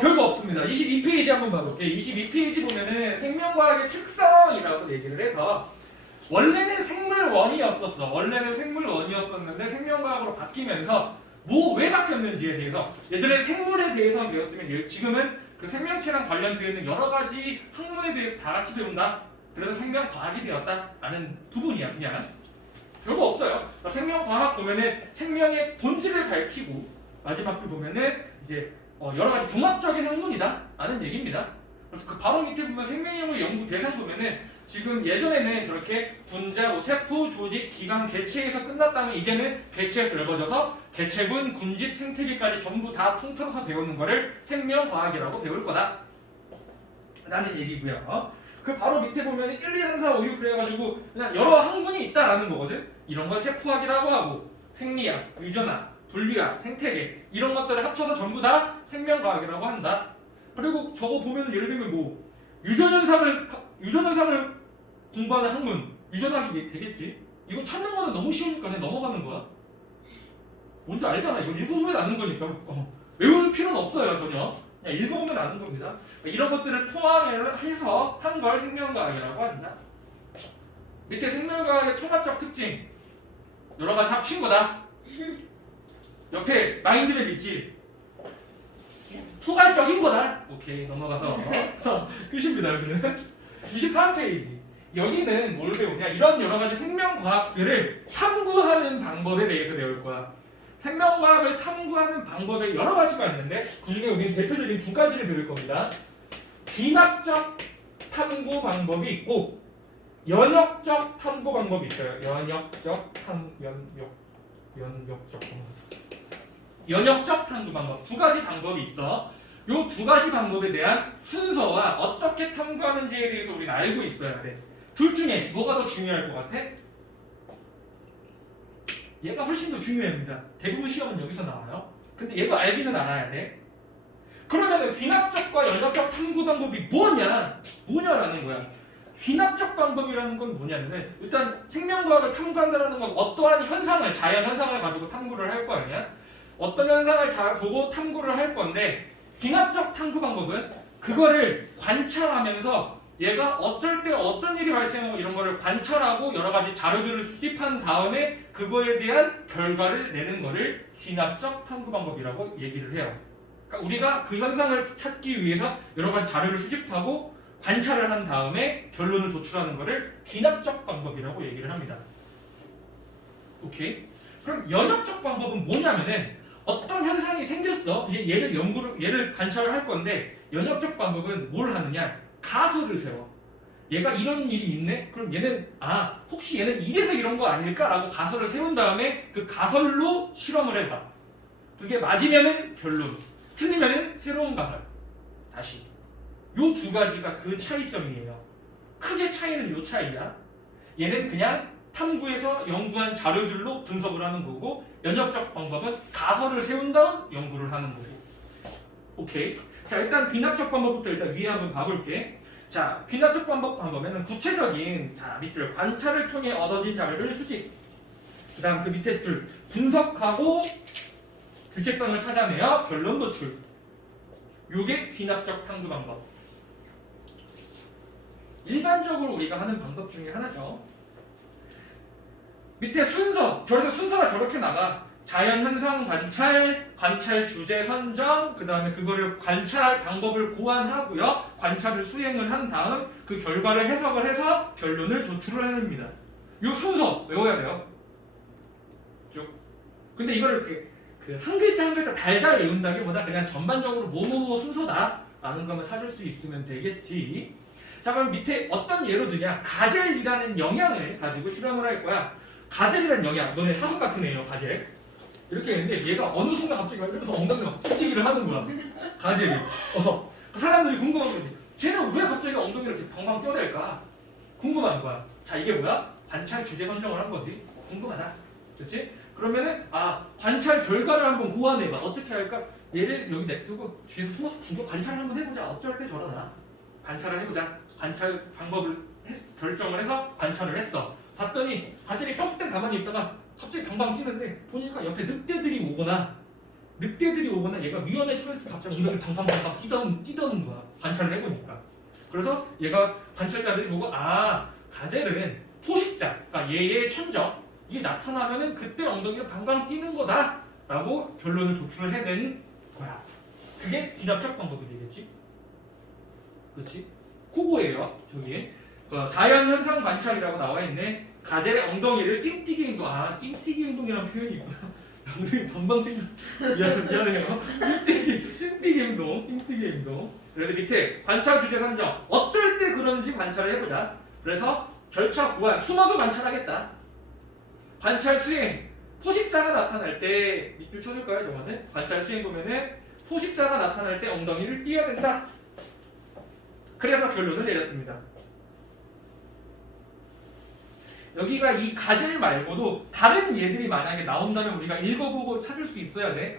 별거 없습니다. 22페이지 한번 봐볼게요. 22페이지 보면은 생명과학의 특성이라고 얘기를 해서 원래는 생물원이었었는데 생명과학으로 바뀌면서 왜 바뀌었는지에 대해서 얘들의 생물에 대해서 배웠으면 지금은 그 생명체랑 관련되어 있는 여러 가지 학문에 대해서 다 같이 배운다. 그래서 생명과학이 되었다라는 부분이야. 그냥 별거 없어요. 생명과학 보면은 생명의 본질을 밝히고 마지막 줄 보면은 이제 여러 가지 종합적인 학문이다라는 얘기입니다. 그래서 그 바로 밑에 보면 생명력의 연구 대상 보면은 지금 예전에는 저렇게 분자, 세포, 조직, 기관, 개체에서 끝났다면 이제는 개체에서 넓어져서 개체군, 군집, 생태계까지 전부 다 통틀어서 배우는 거를 생명과학이라고 배울 거다 라는 얘기고요. 그 바로 밑에 보면 1, 2, 3, 4, 5, 6 그래가지고 그냥 여러 학문이 있다라는 거거든. 이런 걸 세포학이라고 하고 생리학, 유전학, 분리학, 생태계 이런 것들을 합쳐서 전부 다 생명과학이라고 한다. 그리고 저거 보면 예를 들면 유전현상을 공부하는 학문, 유전학이 되겠지. 이거 찾는 거는 너무 쉬우니까 그냥 넘어가는 거야. 뭔지 알잖아. 이거 읽어보면 아는 거니까. 외울 필요는 없어요 전혀. 그냥 읽어보면 아는 겁니다. 이런 것들을 포함해서 한 걸 생명과학이라고 한다. 밑에 생명과학의 통합적 특징 여러 가지 합친 거다. 옆에 마인드맵 있지. 포괄적인 거다. 오케이 넘어가서 끝입니다. 여기는 23페이지. 여기는 뭘 배우냐? 이런 여러 가지 생명과학들을 탐구하는 방법에 대해서 배울 거야. 생명과학을 탐구하는 방법에 여러 가지가 있는데 그 중에 우리는 대표적인 두 가지를 배울 겁니다. 기막적 탐구 방법이 있고 연역적 탐구 방법이 있어요. 연역적 탐구 방법. 두 가지 방법이 있어. 요 두 가지 방법에 대한 순서와 어떻게 탐구하는지에 대해서 우리는 알고 있어야 돼. 둘 중에 뭐가 더 중요할 것 같아? 얘가 훨씬 더 중요합니다. 대부분 시험은 여기서 나와요. 근데 얘도 알기는 알아야 돼. 그러면 귀납적과 연역적 탐구 방법이 뭐냐라는 거야. 귀납적 방법이라는 건 뭐냐면 일단 생명과학을 탐구한다는 건 어떠한 현상을, 자연 현상을 가지고 탐구를 할 거 아니야. 어떤 현상을 잘 보고 탐구를 할 건데 귀납적 탐구 방법은 그거를 관찰하면서 얘가 어쩔 때 어떤 일이 발생하고 이런 거를 관찰하고 여러 가지 자료들을 수집한 다음에 그거에 대한 결과를 내는 거를 귀납적 탐구 방법이라고 얘기를 해요. 그러니까 우리가 그 현상을 찾기 위해서 여러 가지 자료를 수집하고 관찰을 한 다음에 결론을 도출하는 거를 귀납적 방법이라고 얘기를 합니다. 오케이? 그럼 연역적 방법은 뭐냐면은 어떤 현상이 생겼어. 이제 얘를 관찰을 할 건데 연역적 방법은 뭘 하느냐? 가설을 세워. 얘가 이런 일이 있네? 그럼 얘는 혹시 얘는 이래서 이런 거 아닐까라고 가설을 세운 다음에 그 가설로 실험을 해봐. 그게 맞으면은 결론, 틀리면은 새로운 가설. 다시. 요 두 가지가 그 차이점이에요. 크게 차이는 요 차이야. 얘는 그냥 탐구해서 연구한 자료들로 분석을 하는 거고 연역적 방법은 가설을 세운 다음 연구를 하는 거고. 오케이. 자, 일단 귀납적 방법부터 일단 위에 한번 봐볼게. 자, 귀납적 방법에는 구체적인 밑줄 관찰을 통해 얻어진 자료를 수집. 그 다음 그 밑에 줄 분석하고 규칙성을 찾아내어 결론 도출. 요게 귀납적 탐구 방법. 일반적으로 우리가 하는 방법 중에 하나죠. 밑에 순서, 순서가 저렇게 나가. 자연 현상 관찰, 관찰 주제 선정, 그 다음에 그거를 관찰할 방법을 고안하고요. 관찰을 수행을 한 다음 그 결과를 해석을 해서 결론을 도출을 해냅니다. 요 순서 외워야 돼요. 쭉. 근데 이걸 한 글자 한 글자 달달 외운다기보다 그냥 전반적으로 뭐뭐뭐 순서다 라는 것만 찾을 수 있으면 되겠지. 자, 그럼 밑에 어떤 예로 드냐? 가젤이라는 영양을 가지고 실험을 할 거야. 가젤이라는 영양, 너네 사슴 같은 애예요, 가젤. 이렇게 했는데 얘가 어느 순간 갑자기 이러면서 엉덩이를 막 찌찌기를 하는 거야. 가젤이. 사람들이 궁금한 거지. 쟤는 왜 갑자기 엉덩이를 이렇게 방방 뛰어댈까? 궁금한 거야. 자, 이게 뭐야? 관찰 주제 선정을 한 거지. 궁금하다. 그렇지? 그러면은 관찰 결과를 한번 고안해봐. 어떻게 할까? 얘를 여기 냅두고 뒤에서 숨어서 긴거 관찰을 한번 해보자. 어쩔 때 저러나? 관찰을 해보자. 관찰 방법을 결정을 해서 관찰을 했어. 봤더니 가젤이 떴을 땐 가만히 있다가 갑자기 방방 뛰는데 보니까 옆에 늑대들이 오거나 늑대들이 오거나 얘가 위험에 처해서 갑자기 엉덩이를 탕탕탕탕 뛰던 거야. 관찰을 해보니까. 그래서 얘가 관찰자들이 보고 가젤은 포식자, 그러니까 얘의 천적 이게 나타나면은 그때 엉덩이를 방방 뛰는 거다라고 결론을 도출을 해낸 거야. 그게 귀납적 방법이 되겠지. 그렇지? 그거예요. 저기 자연 현상 관찰이라고 나와 있네. 가젤의 엉덩이를 띵뛰기 행동. 띵뛰기 행동이라는 표현이 있구나. 엉덩이 방방 뛰는. 미안해요. 띵뛰기 행동. 그래서 밑에 관찰 주제 선정. 어쩔 때 그러는지 관찰을 해보자. 그래서 절차 구한. 숨어서 관찰하겠다. 관찰 수행. 포식자가 나타날 때 밑줄 쳐줄까요? 저거는 관찰 수행 보면은 포식자가 나타날 때 엉덩이를 띄어야 된다. 그래서 결론을 내렸습니다. 여기가 이 가젤 말고도 다른 얘들이 만약에 나온다면 우리가 읽어보고 찾을 수 있어야 돼.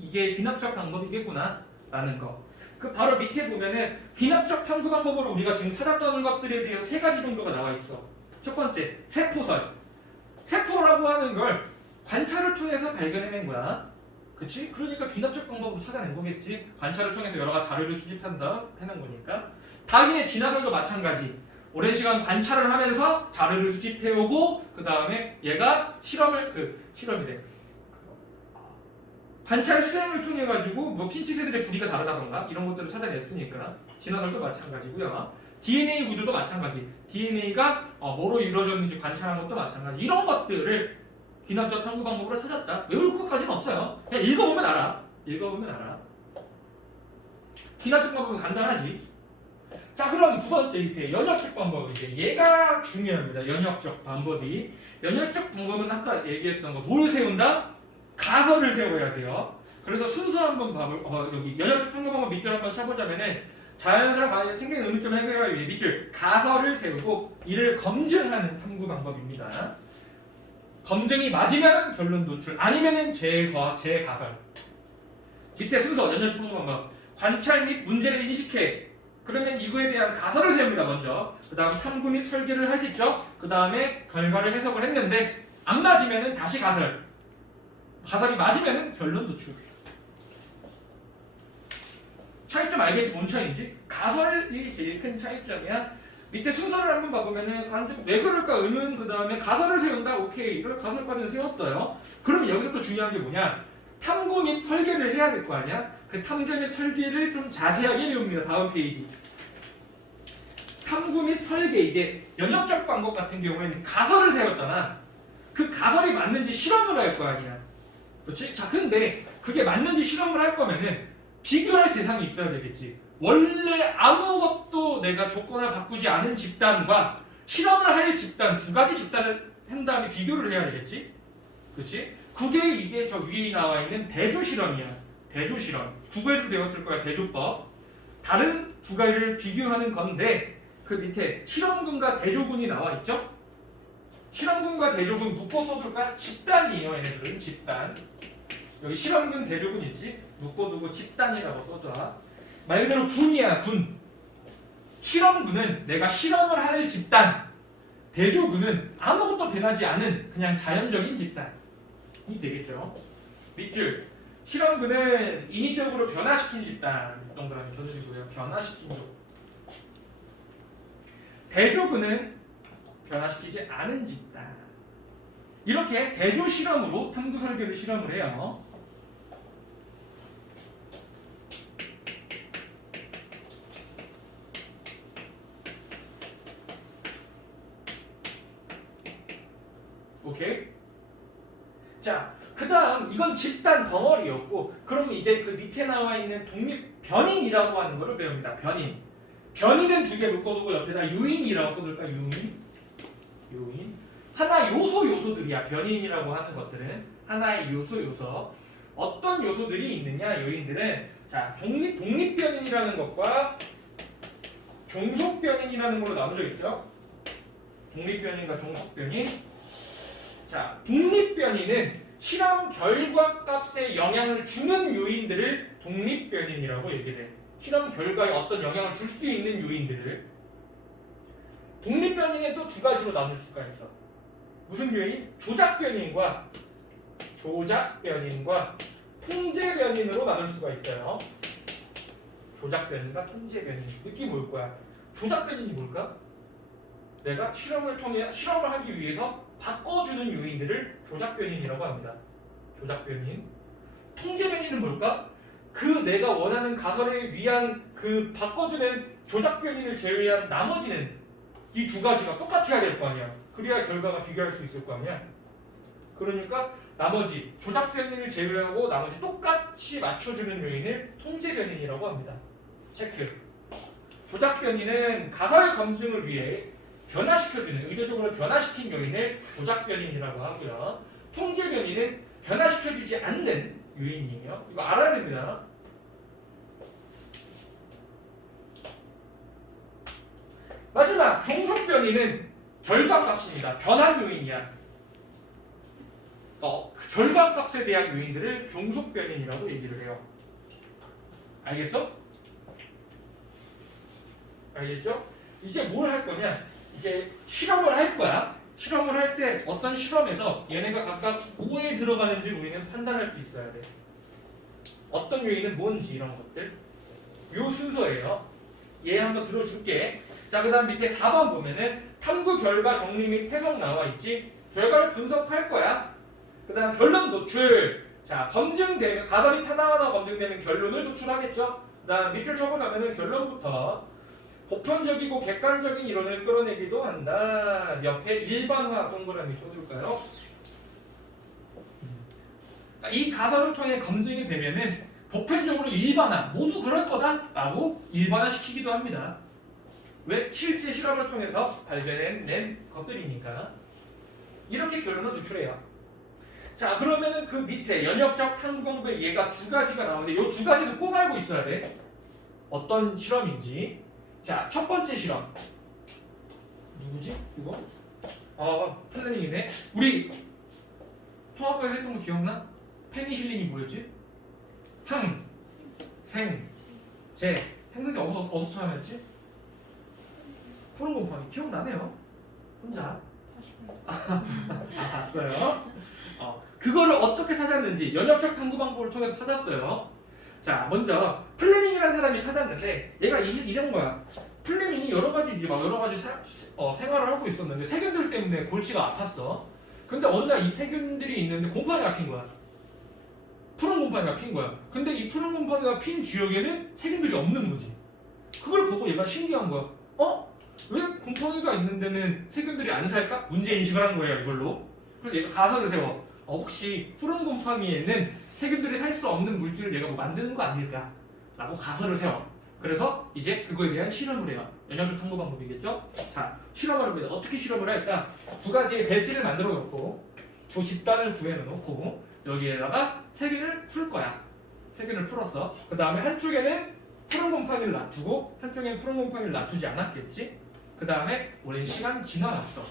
이게 귀납적 방법이겠구나 라는 거. 그 바로 밑에 보면은 귀납적 탐구 방법으로 우리가 지금 찾았던 것들에 대해서 세 가지 정도가 나와 있어. 첫 번째, 세포설. 세포라고 하는 걸 관찰을 통해서 발견해낸 거야. 그치? 그러니까 귀납적 방법으로 찾아낸 거겠지. 관찰을 통해서 여러 가지 자료를 수집한다 해낸 거니까. 다음에 진화설도 마찬가지. 오랜 시간 관찰을 하면서 자료를 수집해오고 그 다음에 얘가 실험이래. 관찰 수행을 통해 가지고 뭐 핀치새들의 부리가 다르다던가 이런 것들을 찾아냈으니까 진화설도 마찬가지고요. DNA 구조도 마찬가지. DNA가 뭐로 이루어졌는지 관찰한 것도 마찬가지. 이런 것들을 귀납적 탐구 방법으로 찾았다. 외울 것까지는 없어요. 그냥 읽어보면 알아. 귀납적 방법은 간단하지. 자, 그럼 두 번째 밑에 연역적 방법이지. 얘가 중요합니다. 연역적 방법이. 연역적 방법은 아까 얘기했던 거 뭘 세운다? 가설을 세워야 돼요. 그래서 순서 한번 여기 연역적 탐구 방법 밑줄 한번 쳐보자면은 자연스러운 관계에 생기는 의문점을 해결하기 위해 밑줄 가설을 세우고 이를 검증하는 탐구 방법입니다. 검증이 맞으면 결론 도출, 아니면은 재가설. 밑에 순서 연역적 탐구 방법. 관찰 및 문제를 인식해. 그러면 이거에 대한 가설을 세웁니다. 먼저. 그 다음 탐구 및 설계를 하겠죠. 그 다음에 결과를 해석을 했는데 안 맞으면은 다시 가설. 가설이 맞으면은 결론 도출. 차이점 알겠지? 뭔 차이인지? 가설이 제일 큰 차이점이야. 밑에 순서를 한번 봐보면은 왜 그럴까 의문, 그 다음에 가설을 세운다. 오케이, 이걸 가설까지는 세웠어요. 그러면 여기서 또 중요한 게 뭐냐? 탐구 및 설계를 해야 될 거 아니야? 그 탐구 및 설계를 좀 자세하게 배웁니다. 다음 페이지. 탐구 및 설계, 이제 연역적 방법 같은 경우에는 가설을 세웠잖아. 그 가설이 맞는지 실험을 할 거 아니야. 그렇지? 자, 근데 그게 맞는지 실험을 할 거면은 비교할 대상이 있어야 되겠지. 원래 아무것도 내가 조건을 바꾸지 않은 집단과 실험을 할 집단, 두 가지 집단을 한 다음에 비교를 해야 되겠지. 그렇지? 그게 이제 저 위에 나와 있는 대조 실험이야. 대조 실험. 국어에서 배웠을 거야. 대조법. 다른 두 가지를 비교하는 건데 그 밑에 실험군과 대조군이 나와 있죠? 실험군과 대조군 묶어 써둘까? 집단이에요. 얘네들은 집단. 여기 실험군, 대조군 있지? 묶어두고 집단이라고 써줘. 말 그대로 군이야. 군. 실험군은 내가 실험을 할 집단. 대조군은 아무것도 변하지 않은 그냥 자연적인 집단이 되겠죠. 밑줄. 실험군은 인위적으로 변화시킨 집단. 동그라미 쳐주시고요. 변화시킨 쪽. 대조군은 변화시키지 않은 집단. 이렇게 대조 실험으로 탐구 설계를 실험을 해요. 오케이? 자, 그 다음 이건 집단 덩어리였고 그럼 이제 그 밑에 나와 있는 독립 변인이라고 하는 거를 배웁니다. 변인. 변인은 두 개 묶어두고 옆에다 유인이라고 써둘까? 유인. 하나 요소들이야. 변인이라고 하는 것들은 하나의 요소. 어떤 요소들이 있느냐? 요인들은 자, 독립변인이라는 것과 종속변인이라는 걸로 나눠져 있죠. 독립변인과 종속변인. 자, 독립변인은 실험 결과 값에 영향을 주는 요인들을 독립변인이라고 얘기를 해. 실험 결과에 어떤 영향을 줄 수 있는 요인들을. 독립변인은 또 두 가지로 나눌 수가 있어. 무슨 요인? 조작변인과 통제 변인으로 나눌 수가 있어요. 조작 변인과 통제 변인. 느낌이 올 거야. 조작 변인이 뭘까? 내가 실험을 하기 위해서 바꿔주는 요인들을 조작 변인이라고 합니다. 조작 변인. 통제 변인은 뭘까? 그 내가 원하는 가설에 위한 그 바꿔주는 조작 변인을 제외한 나머지는 이 두 가지가 똑같아야 될 거 아니야. 그래야 결과가 비교할 수 있을 거 아니야. 그러니까 나머지 조작 변인을 제외하고 나머지 똑같이 맞춰주는 요인을 통제 변인이라고 합니다. 체크. 조작 변인은 가설 검증을 위해 변화시켜주는, 의도적으로 변화시킨 요인을 조작 변인이라고 하고요. 통제 변인은 변화시켜주지 않는 요인이에요. 이거 알아야 됩니다. 마지막 종속 변인은 결과값입니다. 변환 요인이야. 그 결과값에 대한 요인들을 종속 변인이라고 얘기를 해요. 알겠어? 알겠죠? 이제 뭘 할 거냐? 이제 실험을 할 거야. 실험을 할 때 어떤 실험에서 얘네가 각각 뭐에 들어가는지 우리는 판단할 수 있어야 돼. 어떤 요인은 뭔지 이런 것들. 요 순서예요. 얘 한번 들어줄게. 자, 그 다음 밑에 4번 보면은 탐구 결과 정리 및 해석 나와 있지. 결과를 분석할 거야. 그 다음 결론 도출. 자, 검증되면 가설이 타당하다고 검증되면 결론을 도출하겠죠. 그 다음 밑줄 쳐보면은 결론부터 보편적이고 객관적인 이론을 끌어내기도 한다. 옆에 일반화 동그라미 쳐줄까요? 이 가설을 통해 검증이 되면은 보편적으로 일반화, 모두 그럴 거다라고 일반화시키기도 합니다. 왜? 실제 실험을 통해서 발견해낸 것들이니까. 이렇게 결론을 도출해요. 자, 그러면은 그 밑에 연역적 탐구 방법에 얘가 두 가지가 나오는데 이 두 가지도 꼭 알고 있어야 돼. 어떤 실험인지. 자, 첫 번째 실험. 누구지? 이거? 플래닝이네. 우리 통합과에서 했던 거 기억나? 페니실린이 뭐였지? 항, 생, 제. 행성이 어디서 처음했지? 푸른 곰팡이. 기억나네요. 혼자. 봤어요? 그거를 어떻게 찾았는지 연역적 탐구 방법을 통해서 찾았어요. 자, 먼저 플레밍이라는 사람이 찾았는데 얘가 이런 거야. 플레밍이 여러 가지 생활을 하고 있었는데 세균들 때문에 골치가 아팠어. 근데 어느 날 이 세균들이 있는데 곰팡이가 핀 거야. 푸른 곰팡이가 핀 거야. 근데 이 푸른 곰팡이가 핀 지역에는 세균들이 없는 거지. 그걸 보고 얘가 신기한 거야. 왜 곰팡이가 있는 데는 세균들이 안 살까? 문제 인식을 한 거예요, 이걸로. 그래서 얘가 가설을 세워. 혹시 푸른 곰팡이에는 세균들이 살 수 없는 물질을 얘가 뭐 만드는 거 아닐까? 라고 가설을 세워. 그래서 이제 그거에 대한 실험을 해요. 연역적 탐구 방법이겠죠? 자, 실험을 합니다. 어떻게 실험을 할까? 두 가지의 배지를 만들어 놓고 두 집단을 구해 놓고 여기에다가 세균을 풀 거야. 세균을 풀었어. 그 다음에 한쪽에는 푸른 곰팡이를 놔두고 한쪽에는 푸른 곰팡이를 놔두지 않았겠지? 그 다음에 오랜 시간 지나갔어.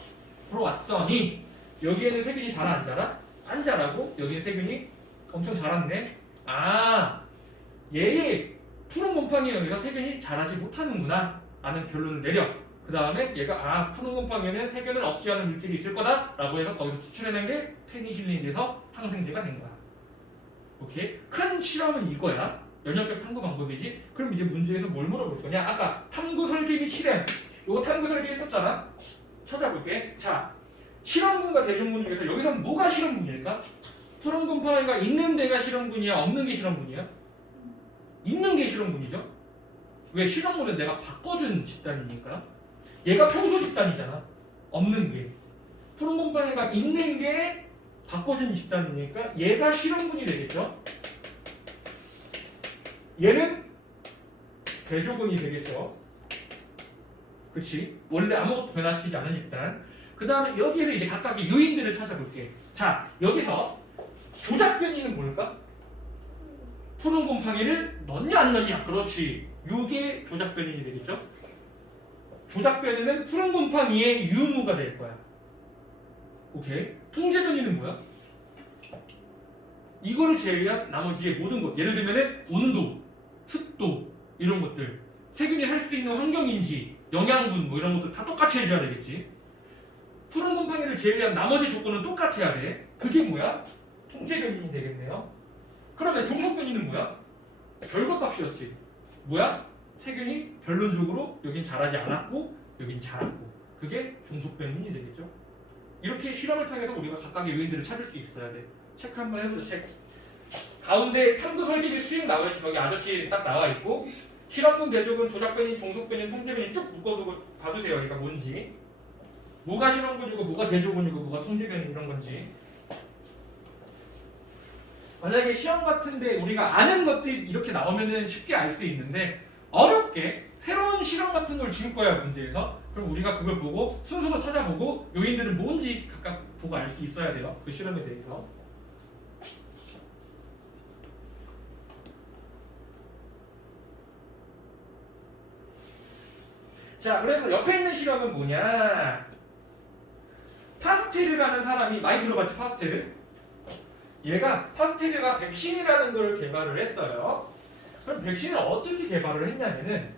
풀어왔더니 여기에는 세균이 잘 안 자라? 안 자라고 여기에 세균이 엄청 자랐네. 얘의 푸른 곰팡이에 의해서 세균이 자라지 못하는구나 라는 결론을 내려. 그 다음에 얘가 푸른 곰팡이에는 세균을 억제하는 물질이 있을 거다 라고 해서 거기서 추출해낸 게 페니실린이 돼서 항생제가 된 거야. 오케이? 큰 실험은 이거야. 연역적 탐구 방법이지. 그럼 이제 문제에서 뭘 물어볼 거냐? 아까 탐구 설계 및 실행. 요거 탐구 설계 했었잖아. 찾아볼게. 자, 실험군과 대중군 중에서 여기서 뭐가 실험군일까? 푸른 곰팡이가 있는 데가 실험군이야? 없는 게 실험군이야? 있는 게 실험군이죠. 왜? 실험군은 내가 바꿔준 집단이니까. 얘가 평소 집단이잖아. 없는 게. 푸른 곰팡이가 있는 게 바꿔준 집단이니까 얘가 실험군이 되겠죠. 얘는 대조군이 되겠죠. 그치? 원래 아무것도 변화시키지 않은 집단. 그 다음에 여기에서 이제 각각의 요인들을 찾아볼게. 자, 여기서 조작 변이는 뭘까? 푸른 곰팡이를 넣냐 안 넣냐. 그렇지. 이게 조작 변이이 되겠죠. 조작 변이는 푸른 곰팡이의 유무가 될 거야. 오케이. 통제 변이는 뭐야? 이거를 제외한 나머지의 모든 것. 예를 들면 온도, 습도 이런 것들. 세균이 살 수 있는 환경인지, 영양분 뭐 이런 것들 다 똑같이 해줘야 되겠지. 푸른 곰팡이를 제외한 나머지 조건은 똑같아야 돼. 그게 뭐야? 통제 변이이 되겠네요. 그러면 종속변이는 뭐야? 결과값이었지. 뭐야? 세균이 결론적으로 여긴 잘하지 않았고 여긴 잘했고 그게 종속변이 되겠죠. 이렇게 실험을 통해서 우리가 각각의 요인들을 찾을 수 있어야 돼. 체크 한번 해보자. 체크. 가운데 탐구 설계비 수익 나와 있어. 여기 아저씨 딱 나와 있고 실험분 대조군 조작변인 종속변인 통제변인 쭉 묶어두고 봐주세요. 얘가 뭔지. 뭐가 실험군이고 뭐가 대조군이고 뭐가 통제변인 이런 건지. 만약에 시험 같은데 우리가 아는 것들이 이렇게 나오면은 쉽게 알 수 있는데 어렵게 새로운 실험 같은 걸 줄 거야 문제에서. 그럼 우리가 그걸 보고 순서도 찾아보고 요인들은 뭔지 각각 보고 알 수 있어야 돼요. 그 실험에 대해서. 자, 그래서 옆에 있는 실험은 뭐냐? 파스텔이라는 사람이 많이 들어봤지 파스텔을? 얘가 파스텔이가 백신이라는 걸 개발을 했어요. 그럼 백신을 어떻게 개발을 했냐면은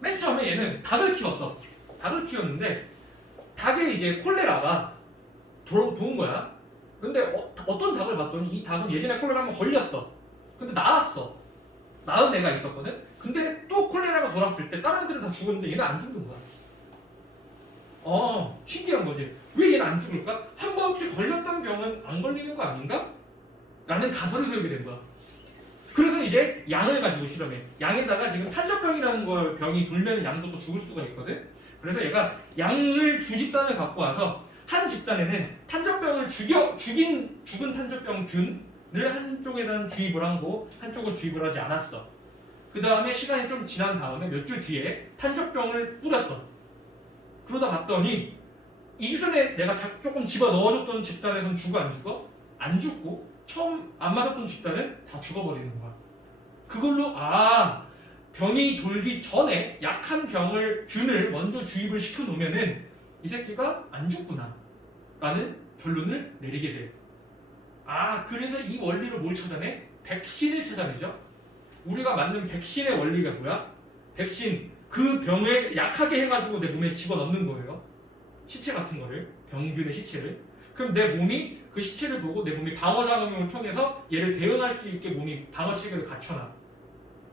맨 처음에 얘는 닭을 키웠어. 닭을 키웠는데 닭에 이제 콜레라가 도운 거야. 근데 어떤 닭을 봤더니 이 닭은 예전에 콜레라 한번 걸렸어. 근데 나았어. 나은 애가 있었거든. 근데 또 콜레라가 돌았을 때 다른 애들은 다 죽었는데 얘는 안 죽는 거야. 신기한 거지. 왜 얘는 안 죽을까? 한 번 혹시 걸렸던 병은 안 걸리는 거 아닌가? 라는 가설을 세우게 된 거야. 그래서 이제 양을 가지고 실험해. 양에다가 지금 탄저병이라는 걸 병이 돌면 양도 또 죽을 수가 있거든. 그래서 얘가 양을 두 집단을 갖고 와서 한 집단에는 탄저병을 죽은 탄저병 균을 한쪽에는 주입을 하고 한쪽은 주입을 하지 않았어. 그 다음에 시간이 좀 지난 다음에 몇 주 뒤에 탄저병을 뿌렸어. 그러다 봤더니 2주 전에 내가 조금 집어 넣어줬던 집단에선 죽어 안 죽어? 안 죽고 처음 안 맞았던 집단은 다 죽어버리는 거야. 그걸로 병이 돌기 전에 약한 균을 먼저 주입을 시켜놓으면은 이 새끼가 안 죽구나 라는 결론을 내리게 돼. 그래서 이 원리로 뭘 찾아내? 백신을 찾아내죠. 우리가 만든 백신의 원리가 뭐야? 백신 그 병을 약하게 해가지고 내 몸에 집어넣는 거예요. 시체 같은 거를, 병균의 시체를. 그럼 내 몸이 그 시체를 보고 내 몸이 방어작용을 통해서 얘를 대응할 수 있게 몸이 방어체계를 갖춰놔.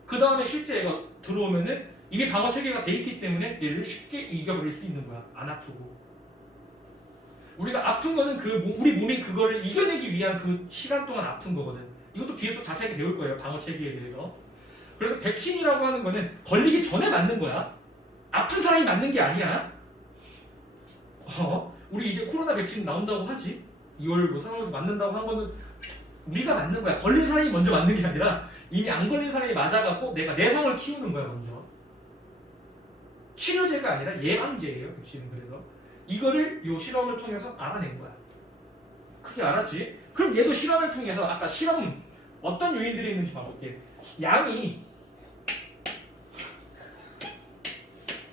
그 다음에 실제 얘가 들어오면은 이미 방어체계가 돼 있기 때문에 얘를 쉽게 이겨버릴 수 있는 거야. 안 아프고. 우리가 아픈 거는 우리 몸이 그거를 이겨내기 위한 그 시간 동안 아픈 거거든. 이것도 뒤에서 자세하게 배울 거예요. 방어체계에 대해서. 그래서 백신이라고 하는 거는 걸리기 전에 맞는 거야. 아픈 사람이 맞는 게 아니야. 우리 이제 코로나 백신 나온다고 하지. 2월 3월에서 맞는다고 한 거는 우리가 맞는 거야. 걸린 사람이 먼저 맞는 게 아니라 이미 안 걸린 사람이 맞아갖고 내가 내성을 키우는 거야 먼저. 치료제가 아니라 예방제예요 백신은. 그래서 이거를 요 실험을 통해서 알아낸 거야. 크게 알았지? 그럼 얘도 실험을 통해서 아까 실험 어떤 요인들이 있는지 봐볼게.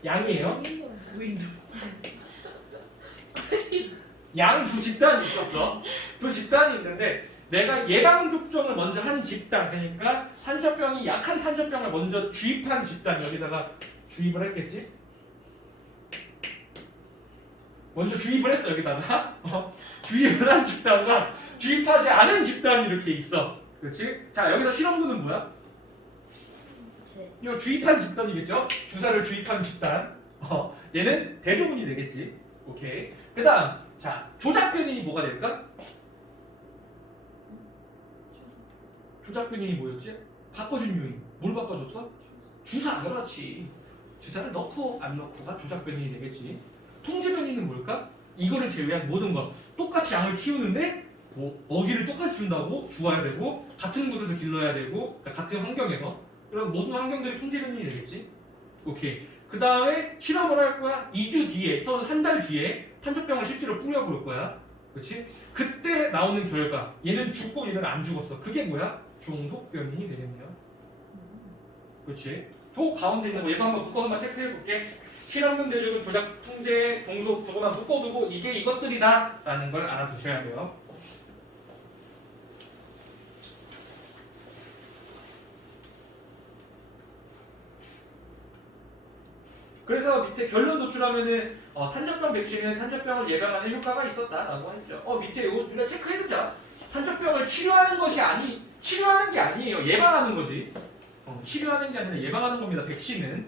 양이에요. 양 두 집단이 있었어. 두 집단이 있는데 내가 예방접종을 먼저 한 집단, 그러니까 탄저병이 약한 탄저병을 먼저 주입한 집단, 여기다가 주입을 했겠지? 먼저 주입을 했어 여기다가. 주입을 한 집단과 주입하지 않은 집단이 이렇게 있어. 그렇지? 자, 여기서 실험군은 뭐야? 이거 주입한 집단이겠죠? 주사를 주입한 집단. 얘는 대조군이 되겠지. 오케이. 그 다음, 자, 조작변이 뭐가 될까? 조작변이 뭐였지? 바꿔준 요인. 뭘 바꿔줬어? 주사. 그렇지. 주사를 넣고 안 넣고가 조작변이 되겠지. 통제변이는 뭘까? 이거를 제외한 모든 것. 똑같이 양을 키우는데 먹이를 똑같이 준다고 주어야 되고 같은 곳에서 길러야 되고 같은 환경에서 이런 모든 환경들이 통제변이 되겠지. 오케이. 그 다음에 실험을 할 거야. 2주 뒤에 또는 한 달 뒤에 탄저병을 실제로 뿌려볼 거야. 그렇지? 그때 나오는 결과 얘는 죽고 얘는 안 죽었어. 그게 뭐야? 종속변이 되겠네요. 그렇지? 또 가운데 있는 거 얘도 한번 묶어서만 체크해 볼게. 실험군 대조군 조작 통제 종속 저거만 묶어두고 이게 이것들이다 라는 걸 알아두셔야 돼요. 그래서 밑에 결론 도출하면은 탄저병 백신은 탄저병을 예방하는 효과가 있었다라고 했죠. 밑에 이거 우리가 체크해두자. 한적병을 치료하는 게 아니에요. 예방하는 거지. 치료하는 게 아니라 예방하는 겁니다. 백신은.